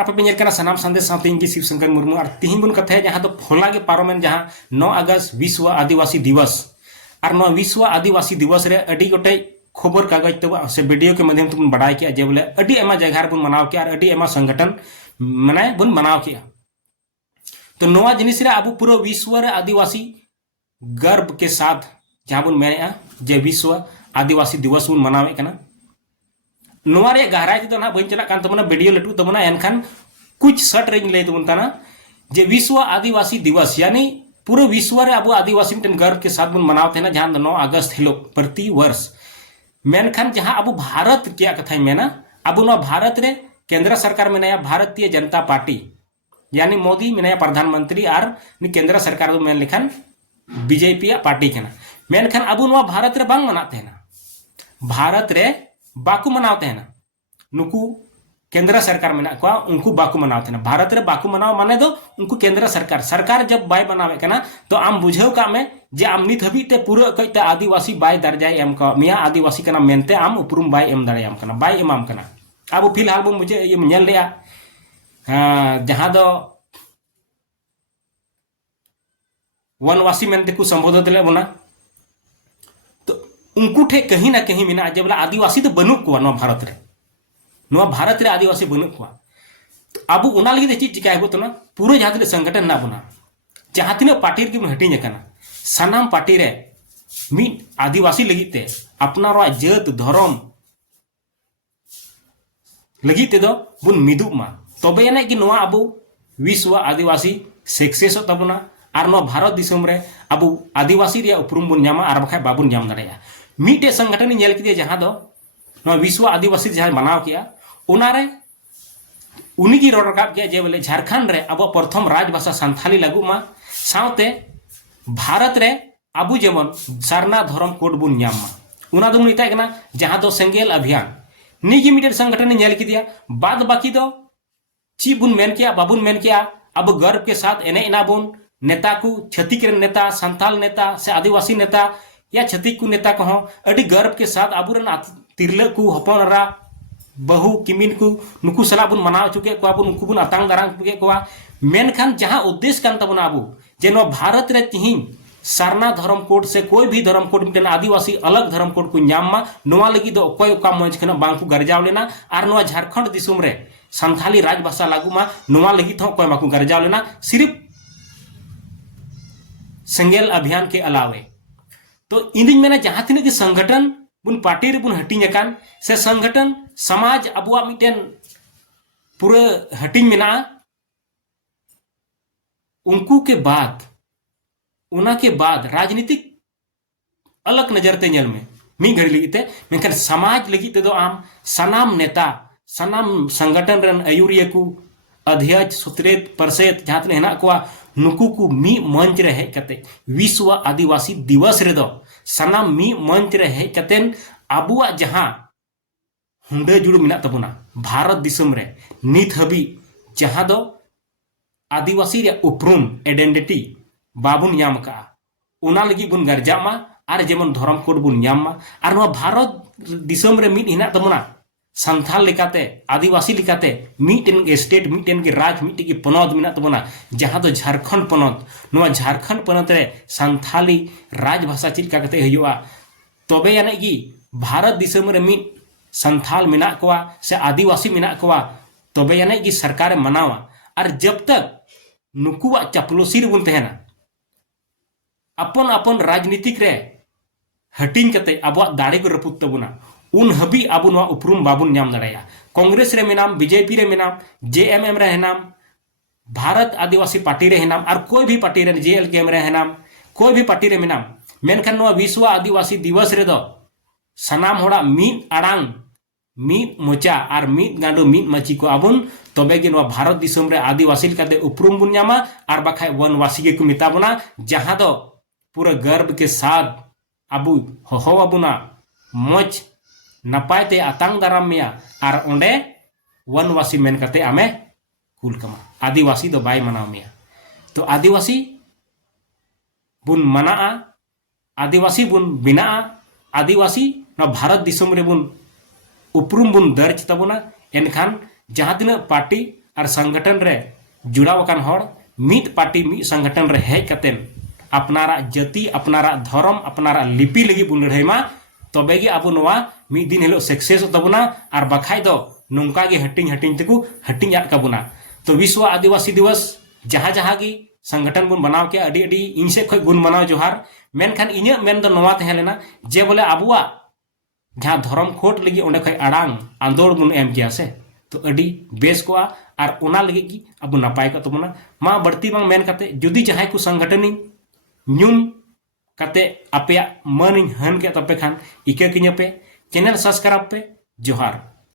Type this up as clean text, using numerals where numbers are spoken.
आप पे नेलकना सनाम संदेश साथे इंगी शिव शंकर मुर्मू और तिहिन बुन कथे जहां तो होला के पारोमेन जहां 9 अगस्त विश्व आदिवासी दिवस और नो विश्व आदिवासी दिवस रे अडी गोटे खबर कागज तब से वीडियो के माध्यम तुम बढ़ाई किया जे बोले अडी एमा जगह बुन मनाव किया और अडी एमा संगठन माने बुन मनाव किया। तो नोआ जिनिस रे अब पूरा विश्व रे आदिवासी गर्व के साथ जहां बुन मेनेआ जे विश्व आदिवासी दिवस बुन मनावे कना नोआ रे गहराई तो ना बन चला कान तबना वीडियो लटू तबना एनखान कुछ शर्ट रेंज ले तबन ताना जे विश्व आदिवासी दिवस यानी पूरे विश्व रे अब आदिवासी मिटन गर्व के साथ बुन मनावते ना जहां 9 अगस्त हिलो प्रति वर्ष मेनखान जहां अब भारत क्या कथा मेना अब नो भारत रे केंद्र सरकार में नया भारतीय जनता पार्टी यानी मोदी में नया प्रधानमंत्री और केंद्र सरकार मेन लेखान बीजेपी पार्टी केना मेनखान अब नो भारत रे बांग मनाते हैं भारत रे बाकू मनावते हैं नुकू केंद्र सरकार में को उनको बाकू मनावते हैं भारत रे बाकू मनाव माने दो उनको केंद्र सरकार जब बाय बनावे कना तो आम बुझेव का में जे आम नित हबीते पूरा कइते आदिवासी बाय दर्जा एम का मिया आदिवासी कना मेनते आम उपरुम बाय एम दाड़े आम कना बाय एमाम कना अब फिलहाल बो मुझे ये नेल लिया जहां दो वनवासी मेनते को संबोधित ले बना तो उनको ठे कहीं ना कहीं मिना जब आदिवासी तो बनू को भारत रे आदिवासी बनू को तो अब उना लगी चीज चिका हो तो ना पूरे जहां तक संगठन ना बना जहां तीन पार्टी की हटिंग कना सानाम पार्टी रे मिट आदिवासी लगीते अपना जात धर्म लगीते दो बुन मिदुब मा तबे एने कि नोआ अब विश्व आदिवासी सक्सेस तबना और नो भारत दिसम रे अब आदिवासी रे उपरुम बुन जामा और बखाय बाबुन जाम दाड़ेया मिटे संगठन नेल किदे जहां दो नो विश्व आदिवासी जहां मनाव किया उनारे उनी की रोड रकाब किया जे बोले झारखंड रे अब प्रथम राजभाषा संथाली लागू मा सावते भारत रे अब जेमन सरना धर्म कोड बुन न्याम मा उना दो मिटाय कना जहां दो सेंगेल अभियान निगी मिटे संगठन नेल किदिया बाद बाकी दो ची बुन मेन किया बाबुन मेन किया अब गर्व के साथ एने इना बुन नेता को छत्तीक नेता संथाल नेता से आदिवासी नेता या छत्तीक को नेता को अड़ी गर्व के साथ अब तिरले को हपनरा बहु किमिन को नुकु सला बुन मनाव चुके को अब नुकु बुन अतांग दारांग चुके को मेनखान जहां उद्देश्य कान तबना अब जे नो भारत रे तिहिन सरना धर्म कोड से कोई भी धर्म कोड मिटन आदिवासी अलग धर्म कोड को न्याम मा नोआ लगी दो कोई का मंच खना बांग को गरजाव लेना और नोआ झारखंड दिसुम रे संथाली राजभाषा लागू मा नोआ लगी तो कोई माकू गरजाव लेना सिर्फ सेंगेल अभियान के अलावे तो इंदिन में जहां तीन की संगठन बुन पार्टी रे बुन हटिंग अकान से संगठन समाज अबुआ मिटन पूरे हटिंग मेना उनको के बाद उना के बाद राजनीतिक अलग नजर ते नेल में मी घड़ी लगीते मेनखान समाज लगीते दो आम सनाम नेता सनाम संगठन रन अयुरिया को अध्यक्ष सुत्रेत परसेत जहां तने हेना को नुकु को मी मंच रे हेज कते विश्व आदिवासी दिवस रे दो सनाम मी मंच रे हेज कतेन अबुआ जहां हुंडे जुड़ मिना तबना भारत दिसम रे नित हबी जहां दो आदिवासी रे उपरुम आइडेंटिटी बाबुन न्याम का उना लगी बुन गरजामा और जेमन धर्म कोड बुन न्यामा और नो भारत दिसम रे मिट हिना तबना संथाल लेकाते आदिवासी लेकाते मिटेन के स्टेट मिटेन के राज मिटे की पनौत मिना तबना जहां तो झारखंड पनौत नो झारखंड पनौत रे संथाली राजभाषा चिलका कते हयुआ तबे यानी कि भारत दिसम रे मिट संथाल मिना कोआ से आदिवासी मिना कोआ तबे यानी कि सरकार मनावा और जब तक नुकुआ चपलोसी बुन तहना अपन अपन राजनीतिक रे हटिंग कते अब दाड़े को रपुत तबना उन हबी अब उपरुम बाबुन नाम दाड़ाया कांग्रेस रे मेनाम बीजेपी रे मेनाम जेएमएम रे हेनाम भारत आदिवासी पार्टी रे हेनाम और कोई भी पार्टी रे जेएलकेएम रे हेनाम कोई भी पार्टी रे मेनाम मेनखान नो विश्व आदिवासी दिवस रे दो सनाम होड़ा मीन अड़ांग मीन मोचा और मीन गांडो मीन मची को अबुन तबे गे नो भारत दिसम रे आदिवासी काते उपरुम बुन न्यामा और बाखाय वनवासी के को मिताबना जहां दो पूरा गर्व के साथ अबु हो अबुना मच नपायते आतांग दाराम मिया और ओंडे वनवासी मेन करते आमे कुल कमा आदिवासी दो बाय मनाव मिया तो आदिवासी बुन मना आदिवासी बुन बिना आदिवासी ना भारत दिसम रे बुन उपरुम बुन दर्ज तबना एनखान जहां तीन पार्टी और संगठन रे जुड़ावकान हर मिद पार्टी मिद संगठन रे हेज कतेन अपनारा जाति अपनारा धर्म अपनारा लिपि लगी बुन लड़ाई मा तबेगी अब नवा मिद दिन हिलो सक्सेस तबना और बखाई दो नोंका गे हटिंग हटिंग तेको हटिंग आद कबुना। तो विश्व आदिवासी दिवस जहाँ जहाँ की संगठन बुन बनाव के अडी अडी इन से खय गुण मनाव जोहार मेनखान इन्या मेन दो नवा तहे लेना जे बोले आबुआ जहाँ धर्म खोट लगी ओंडे खय आड़ांग आंदोलन बुन एम किया से तो अडी बेस को और ओना लगी की अब नपाय को तबना मा बढ़ती बांग मेन कते जुदी जहां को संगठन न्यूम कते आपे मन हन के तपे खान इके किने पे चैनल सब्सक्राइब पे जोहार।